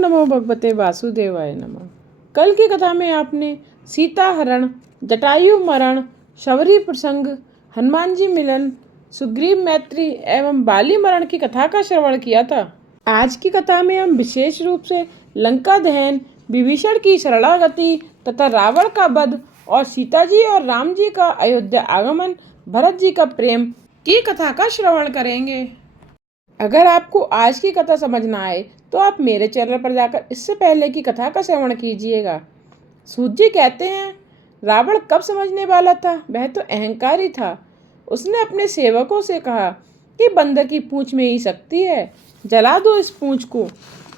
नमो भगवते वासुदेवाय नमः। कल की कथा में आपने सीता हरण, जटायु मरण, शबरी प्रसंग, हनुमान जी मिलन, सुग्रीव मैत्री एवं बाली मरण की कथा का श्रवण किया था। आज की कथा में हम विशेष रूप से लंका दहन, विभीषण की शरणागति तथा रावण का वध और सीता जी और राम जी का अयोध्या आगमन, भरत जी का प्रेम की कथा का श्रवण करेंगे। अगर आपको आज की कथा समझ ना आए तो आप मेरे चैनल पर जाकर इससे पहले की कथा का श्रवण कीजिएगा। सूत जी कहते हैं, रावण कब समझने वाला था? वह तो अहंकारी था। उसने अपने सेवकों से कहा कि बंदर की पूंछ में ही शक्ति है, जला दो इस पूंछ को।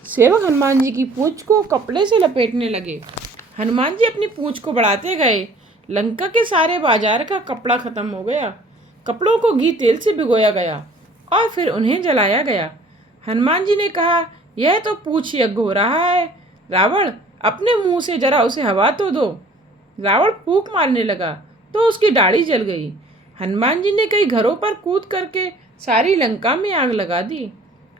सेवक हनुमान जी की पूंछ को कपड़े से लपेटने लगे। हनुमान जी अपनी पूंछ को बढ़ाते गए। लंका के सारे बाजार का कपड़ा खत्म हो गया। कपड़ों को घी तेल से भिगोया गया और फिर उन्हें जलाया गया। हनुमान जी ने कहा, यह तो पूंछ यज्ञ हो रहा है। रावण, अपने मुंह से जरा उसे हवा तो दो। रावण फूंक मारने लगा तो उसकी दाढ़ी जल गई। हनुमान जी ने कई घरों पर कूद करके सारी लंका में आग लगा दी।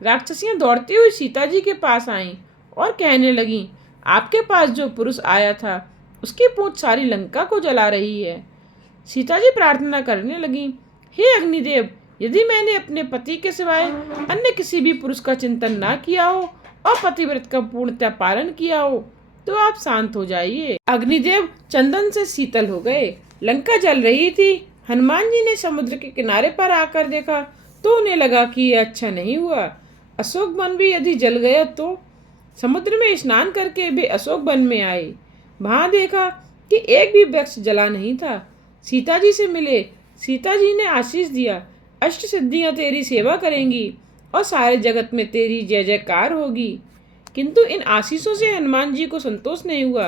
राक्षसियां दौड़ती हुई सीता जी के पास आईं और कहने लगीं, आपके पास जो पुरुष आया था उसकी पूंछ सारी लंका को जला रही है। सीता जी प्रार्थना करने लगीं, हे अग्निदेव, यदि मैंने अपने पति के सिवाय अन्य किसी भी पुरुष का चिंतन ना किया हो और पतिव्रत का पूर्णतः पालन किया हो तो आप शांत हो जाइए। अग्निदेव चंदन से शीतल हो गए। लंका जल रही थी। हनुमान जी ने समुद्र के किनारे पर आकर देखा तो उन्हें लगा कि यह अच्छा नहीं हुआ। अशोक वन भी यदि जल गया तो? समुद्र में स्नान करके वे अशोक वन में आए। वहां देखा कि एक भी वृक्ष जला नहीं था। सीता जी से मिले। सीता जी ने आशीष दिया, अष्ट सिद्धियां तेरी सेवा करेंगी और सारे जगत में तेरी जय जयकार होगी। किंतु इन आशीषों से हनुमान जी को संतोष नहीं हुआ।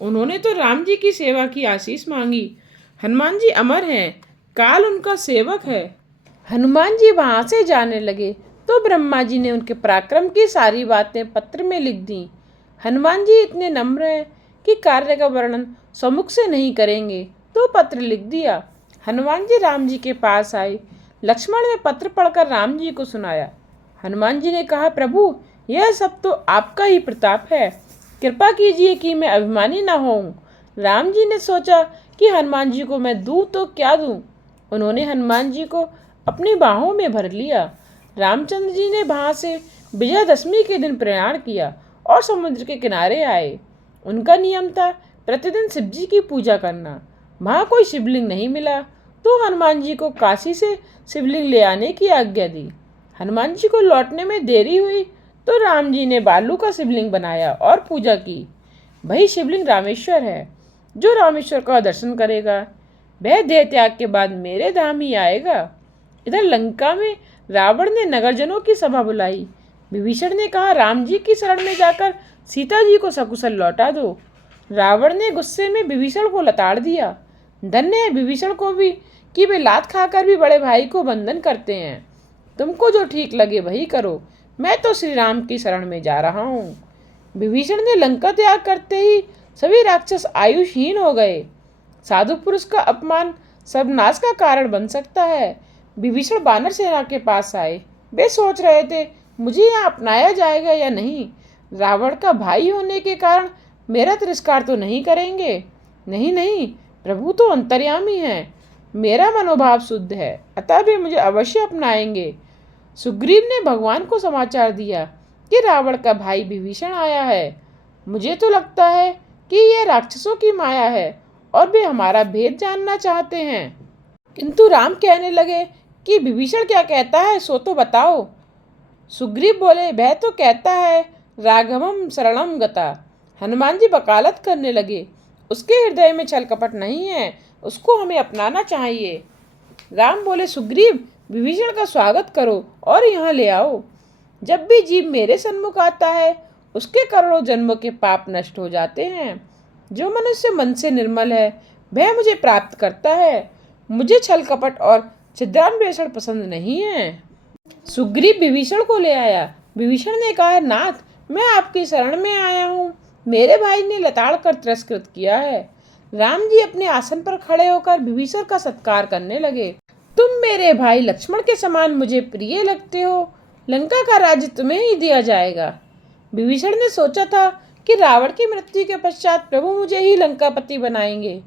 उन्होंने तो राम जी की सेवा की आशीष मांगी। हनुमान जी अमर हैं, काल उनका सेवक है। हनुमान जी वहां से जाने लगे तो ब्रह्मा जी ने उनके पराक्रम की सारी बातें पत्र में लिख दी। हनुमान जी इतने नम्र हैं कि कार्य का वर्णन सम्मुख से नहीं करेंगे तो पत्र लिख दिया। हनुमान जी राम जी के पास आए। लक्ष्मण ने पत्र पढ़कर राम जी को सुनाया। हनुमान जी ने कहा, प्रभु, यह सब तो आपका ही प्रताप है। कृपा कीजिए कि मैं अभिमानी न होऊं। राम जी ने सोचा कि हनुमान जी को मैं दूं तो क्या दूं। उन्होंने हनुमान जी को अपनी बाहों में भर लिया। रामचंद्र जी ने वहां से विजयदशमी के दिन प्रयाण किया और समुद्र के किनारे आए। उनका नियम था प्रतिदिन शिव जी की पूजा करना। वहां कोई शिवलिंग नहीं मिला तो हनुमान जी को काशी से शिवलिंग ले आने की आज्ञा दी। हनुमान जी को लौटने में देरी हुई तो राम जी ने बालू का शिवलिंग बनाया और पूजा की। वही शिवलिंग रामेश्वर है। जो रामेश्वर का दर्शन करेगा वह देह त्याग के बाद मेरे धाम ही आएगा। इधर लंका में रावण ने नगरजनों की सभा बुलाई। विभीषण ने कहा, राम जी की शरण में जाकर सीता जी को सकुशल लौटा दो। रावण ने गुस्से में विभीषण को लताड़ दिया। धन्य है विभीषण को भी कि वे लात खाकर भी बड़े भाई को वंदन करते हैं। तुमको जो ठीक लगे वही करो, मैं तो श्री राम की शरण में जा रहा हूँ। विभीषण ने लंका त्याग करते ही सभी राक्षस आयुषहीन हो गए। साधु पुरुष का अपमान सर्वनाश का कारण बन सकता है। विभीषण वानर सेना के पास आए। वे सोच रहे थे, मुझे यहाँ अपनाया जाएगा या नहीं। रावण का भाई होने के कारण मेरा तिरस्कार तो नहीं करेंगे। नहीं नहीं, प्रभु तो अंतर्यामी हैं। मेरा मनोभाव शुद्ध है, अतः वे मुझे अवश्य अपनाएंगे। सुग्रीव ने भगवान को समाचार दिया कि रावण का भाई विभीषण आया है। मुझे तो लगता है कि यह राक्षसों की माया है और वे हमारा भेद जानना चाहते हैं। किंतु राम कहने लगे कि विभीषण क्या कहता है सो तो बताओ। सुग्रीव बोले, वह तो कहता है राघवम शरणम गता। हनुमान जी वकालत करने लगे, उसके हृदय में छल कपट नहीं है, उसको हमें अपनाना चाहिए। राम बोले, सुग्रीव, विभीषण का स्वागत करो और यहाँ ले आओ। जब भी जीव मेरे सन्मुख आता है उसके करोड़ों जन्मों के पाप नष्ट हो जाते हैं। जो मनुष्य मन से निर्मल है वह मुझे प्राप्त करता है। मुझे छल कपट और छिद्रान्वेषण पसंद नहीं है। सुग्रीव विभीषण को ले आया। विभीषण ने कहा, नाथ, मैं आपकी शरण में आया हूँ। मेरे भाई ने लताड़ कर तिरस्कृत किया है। राम जी अपने आसन पर खड़े होकर विभीषण का सत्कार करने लगे। तुम मेरे भाई लक्ष्मण के समान मुझे प्रिय लगते हो। लंका का राज्य तुम्हें ही दिया जाएगा। विभीषण ने सोचा था कि रावण की मृत्यु के पश्चात प्रभु मुझे ही लंकापति बनाएंगे।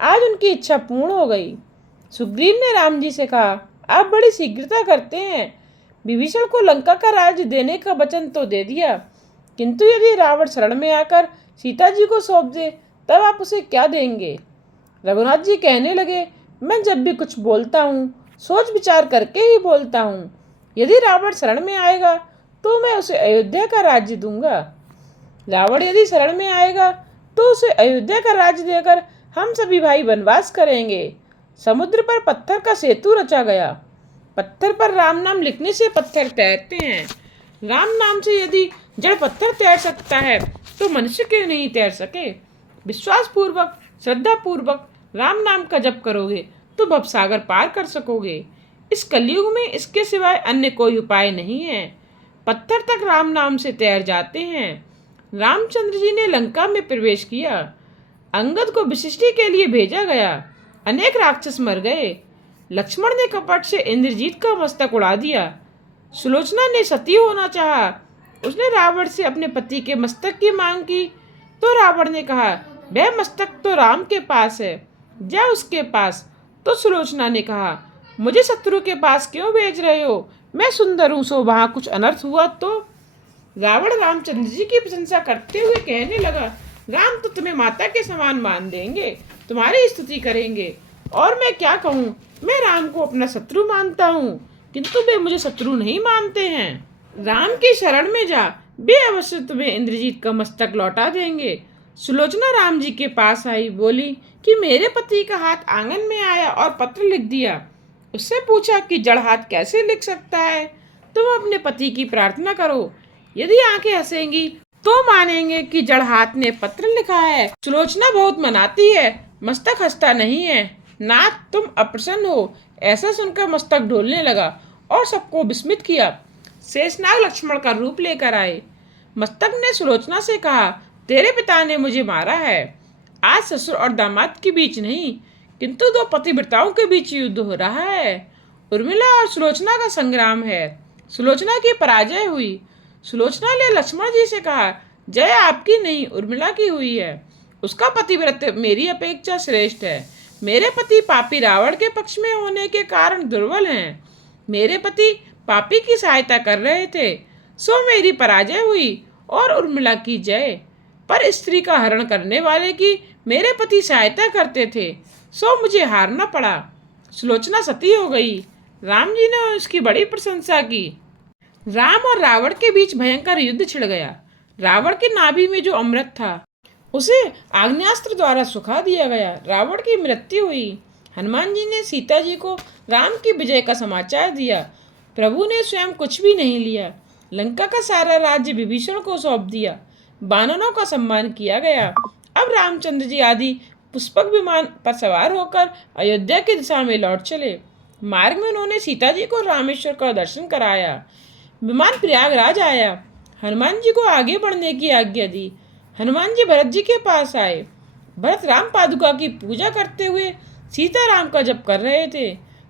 आज उनकी इच्छा पूर्ण हो गई। सुग्रीव ने राम जी से कहा, आप बड़ी शीघ्रता करते हैं। विभीषण को लंका का राज्य देने का वचन तो दे दिया, किंतु यदि रावण शरण में आकर सीता जी को सौंप दे तब आप उसे क्या देंगे? रघुनाथ जी कहने लगे, मैं जब भी कुछ बोलता हूँ सोच विचार करके ही बोलता हूँ। यदि रावण शरण में आएगा तो मैं उसे अयोध्या का राज्य दूंगा। रावण यदि शरण में आएगा तो उसे अयोध्या का राज्य देकर हम सभी भाई वनवास करेंगे। समुद्र पर पत्थर का सेतु रचा गया। पत्थर पर राम नाम लिखने से पत्थर तैरते हैं। राम नाम से यदि जड़ पत्थर तैर सकता है तो मनुष्य क्यों नहीं तैर सके? विश्वास पूर्वक, श्रद्धा पूर्वक राम नाम का जप करोगे तो भवसागर पार कर सकोगे। इस कलयुग में इसके सिवाय अन्य कोई उपाय नहीं है। पत्थर तक राम नाम से तैर जाते हैं। रामचंद्र जी ने लंका में प्रवेश किया। अंगद को विशिष्टि के लिए भेजा गया। अनेक राक्षस मर गए। लक्ष्मण ने कपट से इंद्रजीत का मस्तक उड़ा दिया। सुलोचना ने सती होना चाहा। उसने रावण से अपने पति के मस्तक की मांग की तो रावण ने कहा, वह मस्तक तो राम के पास है, जा उसके पास। तो सुलोचना ने कहा, मुझे शत्रु के पास क्यों भेज रहे हो? मैं सुंदर हूं, सो वहां कुछ अनर्थ हुआ तो? रावण रामचंद्र जी की प्रशंसा करते हुए कहने लगा, राम तो तुम्हें माता के समान मान देंगे, तुम्हारी स्तुति करेंगे। और मैं क्या कहूँ, मैं राम को अपना शत्रु मानता हूँ, किंतु वे मुझे शत्रु नहीं मानते हैं। राम की शरण में जा, वे अवश्य तुम्हें इंद्रजीत का मस्तक लौटा देंगे। सुलोचना राम जी के पास आई, बोली कि मेरे पति का हाथ आंगन में आया और पत्र लिख दिया। उससे पूछा कि जड़ हाथ कैसे लिख सकता है? तुम अपने पति की प्रार्थना करो, यदि आंखें हंसेंगी तो मानेंगे कि जड़ हाथ ने पत्र लिखा है। सुलोचना बहुत मनाती है, मस्तक हंसता नहीं है। नाथ, तुम अप्रसन्न हो। ऐसा सुनकर मस्तक ढोलने लगा और सबको विस्मित किया। शेषनाग लक्ष्मण का रूप लेकर आए। मस्तक ने सुलोचना से कहा, तेरे पिता ने मुझे मारा है। आज ससुर और दामाद के बीच नहीं, किंतु दो पतिव्रताओं के बीच युद्ध हो रहा है। उर्मिला और सुलोचना का संग्राम है। सुलोचना की पराजय हुई। सुलोचना ने लक्ष्मण जी से कहा, जय आपकी नहीं, उर्मिला की हुई है। उसका पतिव्रत मेरी अपेक्षा श्रेष्ठ है। मेरे पति पापी रावण के पक्ष में होने के कारण दुर्बल हैं। मेरे पति पापी की सहायता कर रहे थे, सो मेरी पराजय हुई और उर्मिला की जय। पर स्त्री का हरण करने वाले की मेरे पति सहायता करते थे, सो मुझे हारना पड़ा। सुलोचना सती हो गई। राम जी ने उसकी बड़ी प्रशंसा की। राम और रावण के बीच भयंकर युद्ध छिड़ गया। रावण की नाभि में जो अमृत था उसे आग्नेयास्त्र द्वारा सुखा दिया गया। रावण की मृत्यु हुई। हनुमान जी ने सीता जी को राम की विजय का समाचार दिया। प्रभु ने स्वयं कुछ भी नहीं लिया। लंका का सारा राज्य विभीषण को सौंप दिया। वानरों का सम्मान किया गया। अब रामचंद्र जी आदि पुष्पक विमान पर सवार होकर अयोध्या की दिशा में लौट चले। मार्ग में उन्होंने सीता जी को रामेश्वर का दर्शन कराया। विमान प्रयागराज आया। हनुमान जी को आगे बढ़ने की आज्ञा दी। हनुमान जी भरत जी के पास आए। भरत राम पादुका की पूजा करते हुए सीता राम का जप कर रहे थे।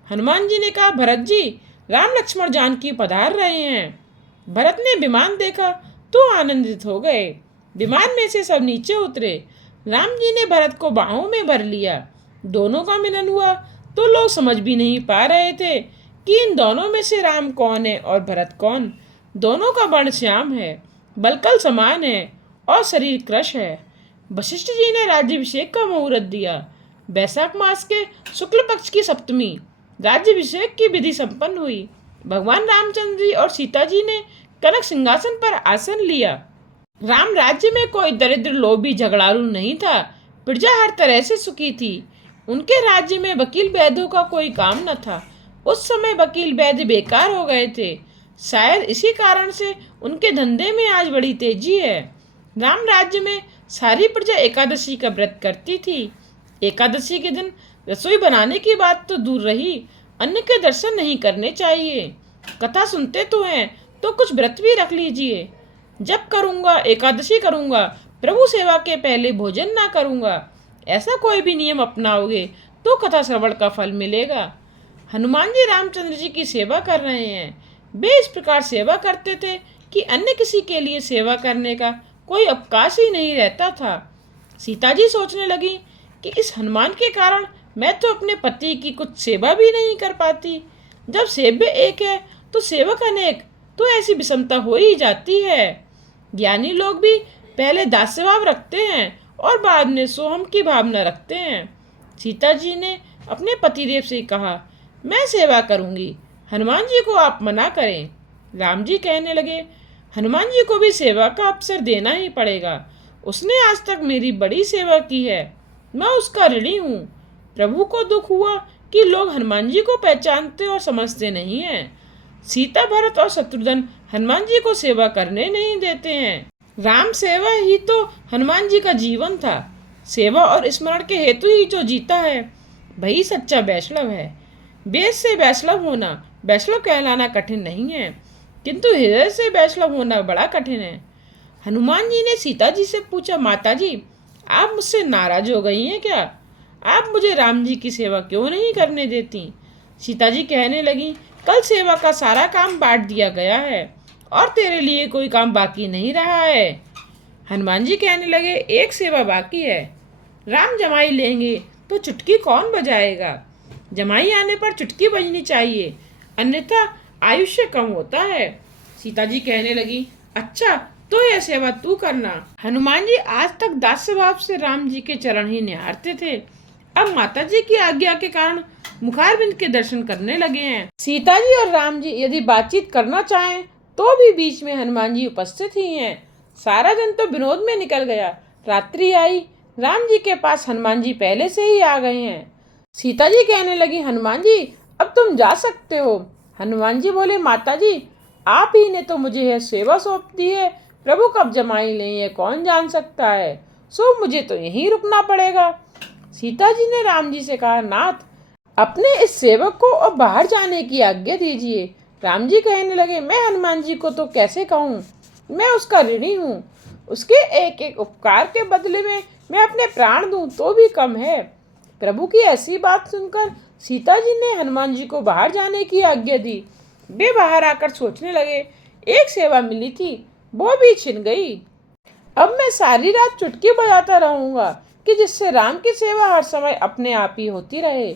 हनुमान जी ने कहा, भरत जी, राम लक्ष्मण जानकी पधार रहे हैं। भरत ने विमान देखा तो आनंदित हो गए। विमान में से सब नीचे उतरे। राम जी ने भरत को बाहों में भर लिया। दोनों का मिलन हुआ तो लोग समझ भी नहीं पा रहे थे कि इन दोनों में से राम कौन है और भरत कौन। दोनों का वर्ण श्याम है, बलकल समान है और शरीर कृश है। वशिष्ठ जी ने राज्याभिषेक का मुहूर्त दिया। वैशाख मास के शुक्ल पक्ष की सप्तमी राज्याभिषेक की विधि संपन्न हुई। भगवान रामचंद्र जी और सीता जी ने कनक सिंहासन पर आसन लिया। राम राज्य में कोई दरिद्र लोभी झगड़ालू नहीं था। प्रजा हर तरह से सुखी थी। उनके राज्य में वकील वैद्यों का कोई काम न था। उस समय वकील वैद्य बेकार हो गए थे। शायद इसी कारण से उनके धंधे में आज बड़ी तेजी है। राम राज्य में सारी प्रजा एकादशी का व्रत करती थी। एकादशी के दिन रसोई बनाने की बात तो दूर रही, अन्न के दर्शन नहीं करने चाहिए। कथा सुनते तो हैं तो कुछ व्रत भी रख लीजिए। जब करूँगा, एकादशी करूँगा, प्रभु सेवा के पहले भोजन ना करूँगा, ऐसा कोई भी नियम अपनाओगे तो कथा श्रवण का फल मिलेगा। हनुमान जी रामचंद्र जी की सेवा कर रहे हैं। वे इस प्रकार सेवा करते थे कि अन्य किसी के लिए सेवा करने का कोई अवकाश ही नहीं रहता था। सीता जी सोचने लगी कि इस हनुमान के कारण मैं तो अपने पति की कुछ सेवा भी नहीं कर पाती। जब सेव्य एक है तो सेवक अनेक, तो ऐसी विषमता हो ही जाती है। ज्ञानी लोग भी पहले दास्य भाव रखते हैं और बाद में सोहम की भावना रखते हैं। सीता जी ने अपने पतिदेव से कहा, मैं सेवा करूंगी, हनुमान जी को आप मना करें। राम जी कहने लगे, हनुमान जी को भी सेवा का अवसर देना ही पड़ेगा। उसने आज तक मेरी बड़ी सेवा की है, मैं उसका ऋणी हूँ। प्रभु को दुख हुआ कि लोग हनुमान जी को पहचानते और समझते नहीं हैं। सीता, भरत और शत्रुघ्न हनुमान जी को सेवा करने नहीं देते हैं। राम सेवा ही तो हनुमान जी का जीवन था। सेवा और स्मरण के हेतु ही जो जीता है वही सच्चा वैष्णव है। वेद से वैष्णव होना, वैष्णव कहलाना कठिन नहीं है, किंतु हृदय से वैष्णव होना बड़ा कठिन है। हनुमान जी ने सीता जी से पूछा, माता जी, आप मुझसे नाराज हो गई हैं क्या? आप मुझे राम जी की सेवा क्यों नहीं करने देती? सीता जी कहने लगी, कल सेवा का सारा काम बांट दिया गया है और तेरे लिए कोई काम बाकी नहीं रहा है। हनुमान जी कहने लगे, एक सेवा बाकी है। राम जमाई लेंगे तो चुटकी कौन बजाएगा? जमाई आने पर चुटकी बजनी चाहिए, अन्यथा आयुष्य कम होता है। सीता जी कहने लगी, अच्छा तो यह सेवा तू करना। हनुमान जी आज तक दास्य भाव से राम जी के चरण ही निहारते थे, अब माता जी की आज्ञा के कारण मुखारबिंद के दर्शन करने लगे हैं। सीता जी और राम जी यदि बातचीत करना चाहें तो भी बीच में हनुमान जी उपस्थित ही हैं। सारा दिन तो विनोद में निकल गया। रात्रि आई, राम जी के पास हनुमान जी पहले से ही आ गए हैं। सीता जी कहने लगी, हनुमान जी अब तुम जा सकते हो। हनुमान जी बोले, माता जी आप ही ने तो मुझे यह सेवा सौंप दी है, प्रभु कब जमाई लें ये कौन जान सकता है, सो मुझे तो यहीं रुकना पड़ेगा। सीता जी ने राम जी से कहा, नाथ अपने इस सेवक को अब बाहर जाने की आज्ञा दीजिए। राम जी कहने लगे, मैं हनुमान जी को तो कैसे कहूँ, मैं उसका ऋणी हूँ। उसके एक एक उपकार के बदले में मैं अपने प्राण दूं तो भी कम है। प्रभु की ऐसी बात सुनकर सीता जी ने हनुमान जी को बाहर जाने की आज्ञा दी। वे बाहर आकर सोचने लगे, एक सेवा मिली थी वो भी छिन गई। अब मैं सारी रात चुटकी बजाता रहूंगा कि जिससे राम की सेवा हर समय अपने आप ही होती रहे।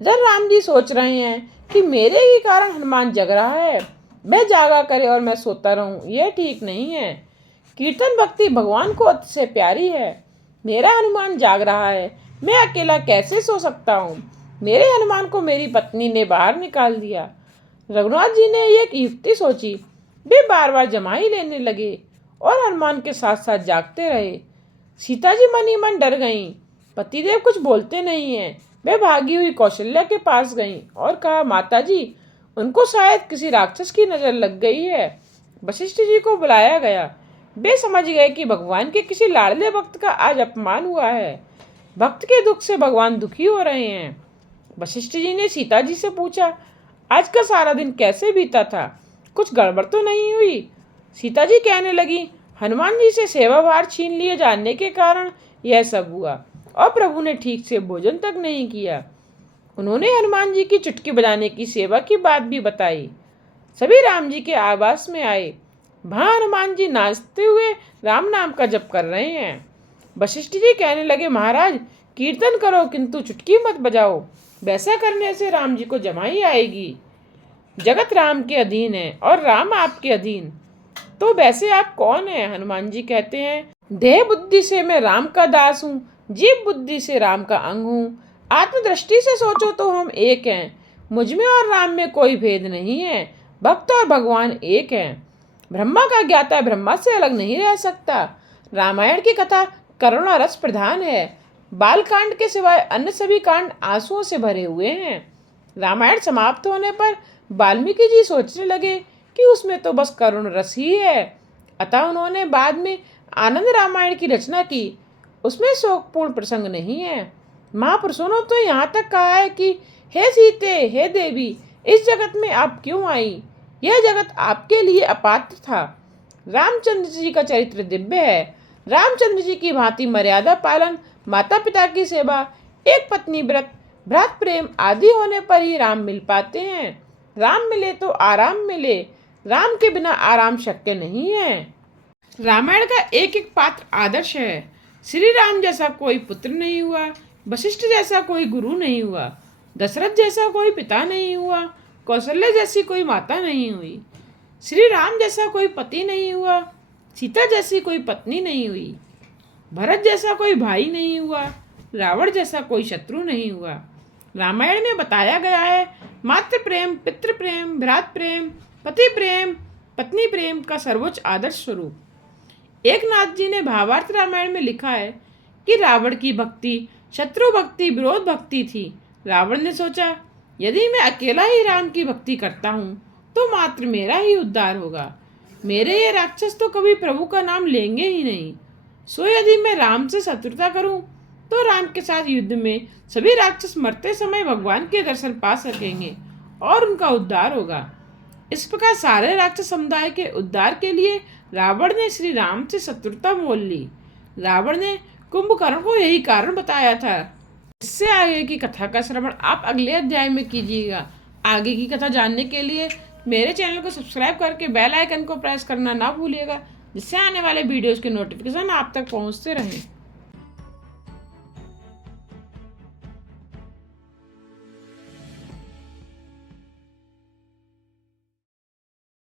जब राम जी सोच रहे हैं कि मेरे ही कारण हनुमान जग रहा है, मैं जागा करे और मैं सोता रहूं, यह ठीक नहीं है। कीर्तन भक्ति भगवान को अति से प्यारी है। मेरा हनुमान जाग रहा है, मैं अकेला कैसे सो सकता हूँ? मेरे हनुमान को मेरी पत्नी ने बाहर निकाल दिया। रघुनाथ जी ने एक युक्ति सोची। वे बार बार जमाई लेने लगे और हनुमान के साथ साथ जागते रहे। सीता जी मन ही मन डर गईं। पतिदेव कुछ बोलते नहीं हैं। वे भागी हुई कौशल्या के पास गईं और कहा, माता जी उनको शायद किसी राक्षस की नजर लग गई है। वशिष्ठ जी को बुलाया गया। वे समझ गए कि भगवान के किसी लाडले भक्त का आज अपमान हुआ है। भक्त के दुख से भगवान दुखी हो रहे हैं। वशिष्ठ जी ने सीता जी से पूछा, आज का सारा दिन कैसे बीता था, कुछ गड़बड़ तो नहीं हुई? सीता जी कहने लगी, हनुमान जी से सेवा भार छीन लिए जाने के कारण यह सब हुआ और प्रभु ने ठीक से भोजन तक नहीं किया। उन्होंने हनुमान जी की चुटकी बजाने की सेवा की बात भी बताई। सभी राम जी के आवास में आए। वहां हनुमान जी नाचते हुए राम नाम का जप कर रहे हैं। वशिष्ठ जी कहने लगे, महाराज कीर्तन करो किंतु चुटकी मत बजाओ, वैसा करने से राम जी को जमाई आएगी। जगत राम के अधीन है और राम आपके अधीन, तो वैसे आप कौन हैं? हनुमान जी कहते हैं, देह बुद्धि से मैं राम का दास हूँ, जीव बुद्धि से राम का अंग हूँ। आत्मदृष्टि से सोचो तो हम एक हैं, मुझ में और राम में कोई भेद नहीं है। भक्त और भगवान एक हैं। ब्रह्मा का ज्ञाता ब्रह्मा से अलग नहीं रह सकता। रामायण की कथा करुणा रस प्रधान है। बाल कांड के सिवाय अन्य सभी कांड आंसुओं से भरे हुए हैं। रामायण समाप्त होने पर वाल्मीकि जी सोचने लगे कि उसमें तो बस करुण रस ही है। अतः उन्होंने बाद में आनंद रामायण की रचना की। उसमें शोकपूर्ण प्रसंग नहीं है। महापुरुषों ने तो यहाँ तक कहा है कि हे सीते, हे देवी, इस जगत में आप क्यों आई? यह जगत आपके लिए अपात्र था। रामचंद्र जी का चरित्र दिव्य है। रामचंद्र जी की भांति मर्यादा पालन, माता पिता की सेवा, एक पत्नी व्रत, भ्रात प्रेम आदि होने पर ही राम मिल पाते हैं। राम मिले तो आराम मिले। राम के बिना आराम शक्य नहीं है। रामायण का एक एक पात्र आदर्श है। श्री राम जैसा कोई पुत्र नहीं हुआ, वशिष्ठ जैसा कोई गुरु नहीं हुआ, दशरथ जैसा कोई पिता नहीं हुआ, कौशल्य जैसी कोई माता नहीं हुई, श्री राम जैसा कोई पति नहीं हुआ, सीता जैसी कोई पत्नी नहीं हुई, भरत जैसा कोई भाई नहीं हुआ, रावण जैसा कोई शत्रु नहीं हुआ। रामायण में बताया गया है मातृ प्रेम, पितृ प्रेम, भ्रात प्रेम, पति प्रेम, पत्नी प्रेम का सर्वोच्च आदर्श स्वरूप। एकनाथ जी ने भावार्थ रामायण में लिखा है कि रावण की भक्ति शत्रु भक्ति, विरोध भक्ति थी। रावण ने सोचा, यदि मैं अकेला ही राम की भक्ति करता हूँ तो मात्र मेरा ही उद्धार होगा, मेरे ये राक्षस तो कभी प्रभु का नाम लेंगे ही नहीं। सो यदि मैं राम से शत्रुता करूं तो राम के साथ युद्ध में सभी राक्षस मरते समय भगवान के दर्शन पा सकेंगे और उनका उद्धार होगा। इस प्रकार सारे राक्षस समुदाय के उद्धार के लिए रावण ने श्री राम से शत्रुता मोल ली। रावण ने कुंभकर्ण को यही कारण बताया था। इससे आगे की कथा का श्रवण आप अगले अध्याय में कीजिएगा। आगे की कथा जानने के लिए मेरे चैनल को सब्सक्राइब करके बेल आइकन को प्रेस करना ना भूलिएगा, जिससे आने वाले वीडियोस के नोटिफिकेशन आप तक पहुंचते रहें।